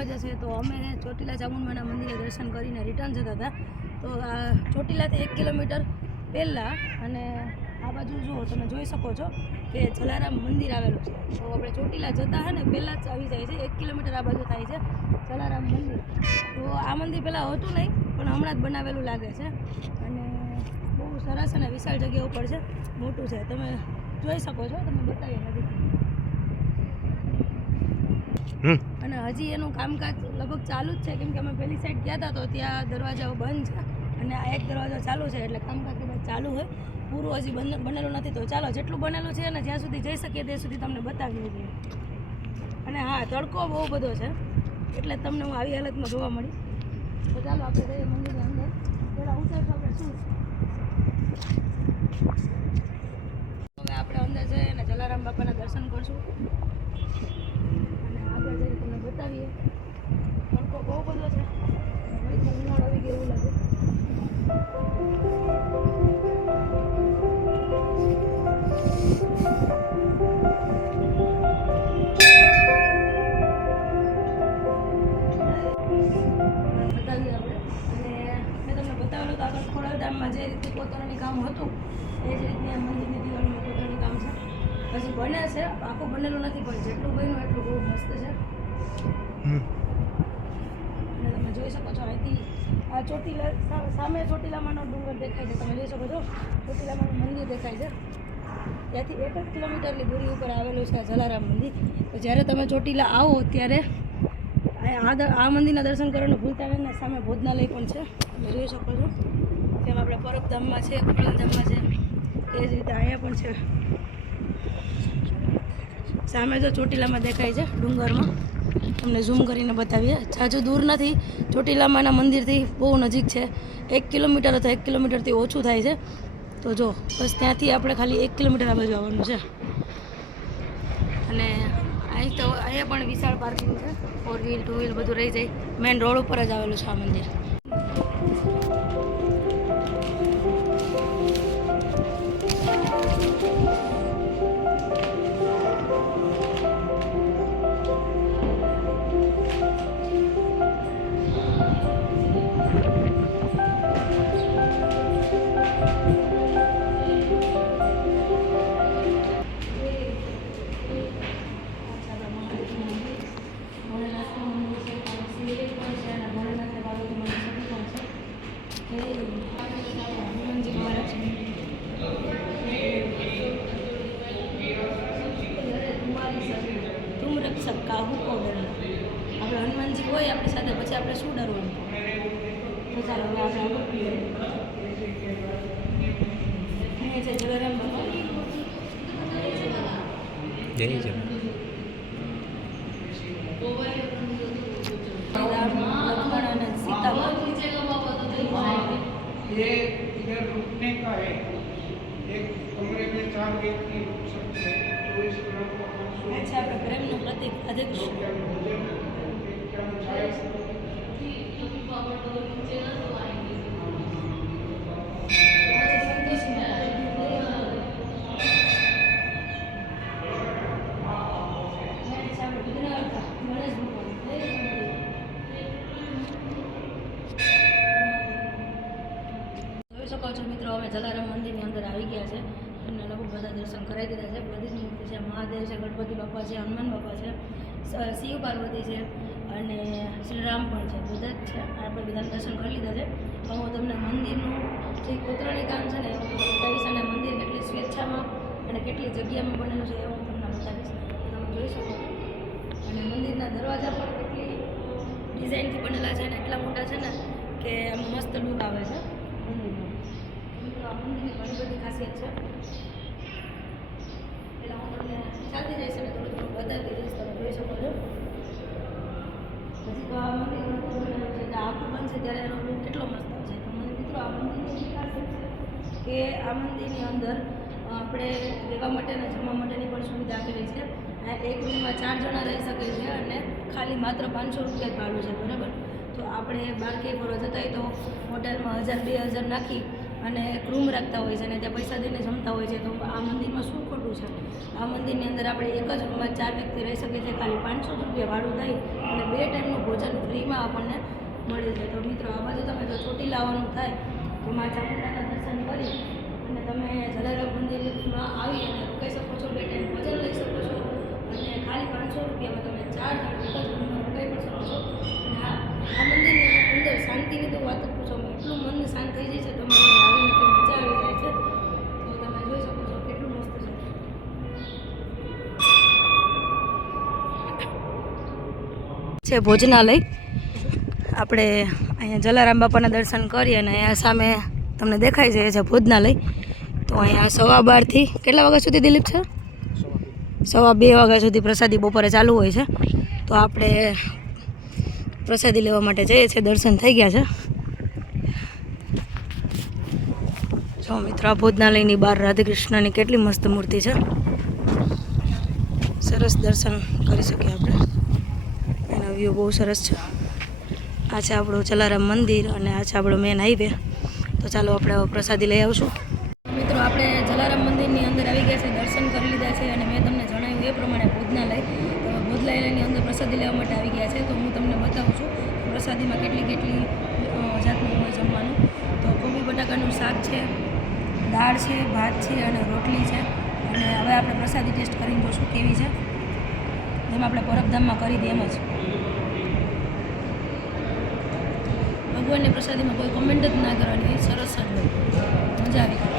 વાગ્યા છે તો અમે ચોટીલા ચામુંડમાના મંદિરે દર્શન કરીને રિટર્ન જતા હતા. તો ચોટીલાથી 1 કિલોમીટર પહેલાં અને આ બાજુ જુઓ તમે જોઈ શકો છો કે જલારામ મંદિર આવેલું છે. તો આપણે ચોટીલા જતા હોય ને પહેલાં જ આવી જાય છે, 1 કિલોમીટર આ બાજુ થાય છે જલારામ મંદિર. તો આ મંદિર પહેલાં હતું નહીં પણ હમણાં જ બનાવેલું લાગે છે અને બહુ સરસ અને વિશાળ જગ્યા ઉપર છે, મોટું છે. તમે જોઈ શકો છો, તમે બતાવીએ નજીક. અને હજી એનું કામકાજ લગભગ ચાલુ જ છે, કેમ કે અમે પેલી સાઈડ ગયા હતા તો ત્યાં દરવાજાઓ બંધ છે અને આ એક દરવાજો ચાલુ છે, એટલે કામકાજ કદાચ ચાલુ હોય. પૂરું હજી બનેલું નથી. તો ચાલો જેટલું બનેલું છે ને જ્યાં સુધી જઈ શકીએ ત્યાં સુધી તમને બતાવી દઈએ. અને હા, તડકો બહુ બધો છે એટલે તમને હું આવી હાલતમાં જોવા મળી. તો ચાલો આપણે જઈએ મંદિરની અંદર. થોડા ઊંચાઈ તો આપણે શું હવે આપણે અંદર જઈએ અને જલારામ બાપાના દર્શન કરશું અને આગળ જઈને તમને બતાવીએ. તડકો બહુ બધો છે, ઉનાળો આવી ગયો એવું લાગે. ખોડલધામમાં જે રીતે કોતરણી કામ હતું એ જ રીતે મંદિરની દિવાલમાં કોતરણી કામ છે. હજી બને છે, આખું બનેલું નથી પણ જેટલું બન્યું એટલું બહુ મસ્ત છે. અને તમે જોઈ શકો છો અહીંથી આ ચોટીલા સામે ચોટીલામાંનો ડુંગર દેખાય છે. તમે જોઈ શકો છો ચોટીલામાંનું મંદિર દેખાય છે. ત્યાંથી 1 જ કિલોમીટરની દૂરી ઉપર આવેલું છે જલારામ મંદિર. તો જ્યારે તમે ચોટીલા આવો ત્યારે આ મંદિરના દર્શન કરવાનું ભૂલતા નહીં. ને સામે ભોજનાલય પણ છે, તમે જોઈ શકો છો. જેમ આપણે પરબધામમાં છે, ખોડલધામમાં છે, એ જ રીતે અહીંયા પણ છે. સામે જો ચોટીલામાં દેખાય છે ડુંગરમાં, તમને ઝૂમ કરીને બતાવીએ. જાજુ દૂર નથી, ચોટીલામાંના મંદિરથી બહુ નજીક છે. 1 કિલોમીટર અથવા 1 કિલોમીટરથી ઓછું થાય છે. તો જો બસ ત્યાંથી આપણે ખાલી 1 કિલોમીટર આ બાજુ આવવાનું છે. અને અહીંયા પણ વિશાળ પાર્કિંગ છે, 4 વ્હીલ 2 વ્હીલ બધું રહી જાય. મેઇન રોડ ઉપર જ આવેલું છે આ મંદિર. આપણે હનુમાનજી હોય આપણી સાથે, પછી આપણે શું ડરવાનું? તો ચાલો હવે આપણે આગળ છે જલારામ બાપા. જય જય ये इधर रुकने का है, एक कमरे में 4 व्यक्ति रुक सकते हैं, 24 ग्राम का अच्छा आपका प्रेम નું પ્રતીક અધ્યક્ષ શકો છો મિત્રો. અમે જલારામ મંદિરની અંદર આવી ગયા છે. તમને લગભગ બધા દર્શન કરાવી દીધા છે. બધી જ મૂર્તિ છે, મહાદેવ છે, ગણપતિ બાપા છે, હનુમાન બાપા છે, શિવ પાર્વતી છે અને શ્રી રામ પણ છે. બધા જ છે. આપણે બધાને દર્શન કરી લીધા છે. હું તમને મંદિરનું જે કોતરણી કામ છે ને એ બતાવીશ અને મંદિર કેટલી સ્વેચ્છામાં અને કેટલી જગ્યામાં બનેલું છે એ હું તમને બતાવીશ. તમે જોઈ શકો. અને મંદિરના દરવાજા પણ કેટલી ડિઝાઇનથી બનેલા છે અને એટલા મોટા છે ને કે આમ મસ્ત લુક આવે છે મંદિરનો. આ મંદિરની ઘણી બધી ખાસિયત છે. એટલે હું તમને ચાલતી જઈશ અને થોડું થોડું બતાવતી જઈશ. તમે જોઈ શકો છો. હજી તો આ મંદિર બનેલું છે, આખું બનશે ત્યારે એનો લુક કેટલો મસ્ત આવશે. તો મને મિત્રો આ મંદિરની ખાસિયત છે કે આ મંદિરની અંદર આપણે રહેવા માટે અને જમવા માટેની પણ સુવિધા આપેલી છે. એક રૂમમાં 4 જણા રહી શકે છે અને ખાલી માત્ર 500 રૂપિયા ભાડું છે, બરાબર. તો આપણે બહાર કે ફરવા જતા હોય તો હોટલમાં 1000-2000 નાખી અને એક રૂમ રાખતા હોય છે અને ત્યાં પૈસા દઈને જમતા હોય છે. તો આ મંદિરમાં શું ખોટું છે? આ મંદિરની અંદર આપણે એક જ રૂમમાં 4 વ્યક્તિ રહી શકે છે. ખાલી 500 રૂપિયા ભાડું થાય અને 2 ટાઈમનું ભોજન ફ્રીમાં આપણને મળે છે. તો મિત્રો આ બાજુ તમે જો ચોટીલા આવવાનું થાય તો મા ચામુંડાના દર્શન કરી અને તમે જલારામ મંદિરમાં આવી અને રોકાઈ શકો છો. 2 ટાઈમ ભોજન લઈ શકો છો અને ખાલી 500 રૂપિયામાં તમે 4 જણ એક જ રૂમમાં રોકાઈ પણ શકો છો. અને હા, આ મંદિરની અંદર શાંતિની તો વાત જ પૂછો, એટલું મન શાંત થઈ જાય છે. તમે આવીને તો મજા આવી જાય છે. તો તમે જોઈ શકો છો કેટલું મસ્ત છે ભોજનાલય. આપણે અહીંયા જલારામ બાપાના દર્શન કરીએ અને અહીંયા સામે તમને દેખાય છે એ છે ભોજનાલય. તો અહીંયા 12:15 કેટલા વાગ્યા સુધી દિલીપ છે? 2:15 વાગ્યા સુધી પ્રસાદી બપોરે ચાલુ હોય છે. તો આપણે પ્રસાદી લેવા માટે જઈએ છીએ. દર્શન થઈ ગયા છે. જો મિત્રો, આ ભોજનાલયની બહાર રાધાકૃષ્ણની કેટલી મસ્ત મૂર્તિ છે. સરસ દર્શન કરી શકીએ આપણે. એનો વ્યૂ બહુ સરસ છે. આ છે આપણું જલારામ મંદિર અને આ છે આપણો મેન હાઈવે. તો ચાલો આપણે પ્રસાદી લઈ આવશું. મિત્રો, આપણે જલારામ મંદિરની અંદર આવી ગયા છે, દર્શન કરી લીધા છે અને મેં તમને જણાવ્યું એ પ્રમાણે ભોજનાલય. તો ભોજનાલયની અંદર પ્રસાદી લેવા માટે આવી ગયા છે. તો હું તમને બતાવું છું પ્રસાદીમાં કેટલી જાતનું હોય જમવાનું. તો કોબી બટાકાનું શાક છે, દાળ છે, ભાત છે અને રોટલી છે. અને હવે આપણે પ્રસાદી ટેસ્ટ કરીને જોશું કેવી છે. જેમ આપણે પરબધામમાં કરી દઈએ એમ જ. ભગવાનની પ્રસાદીમાં કોઈ કમેન્ટ જ ના કરવાની, સરસ જ હોય, મજા આવી.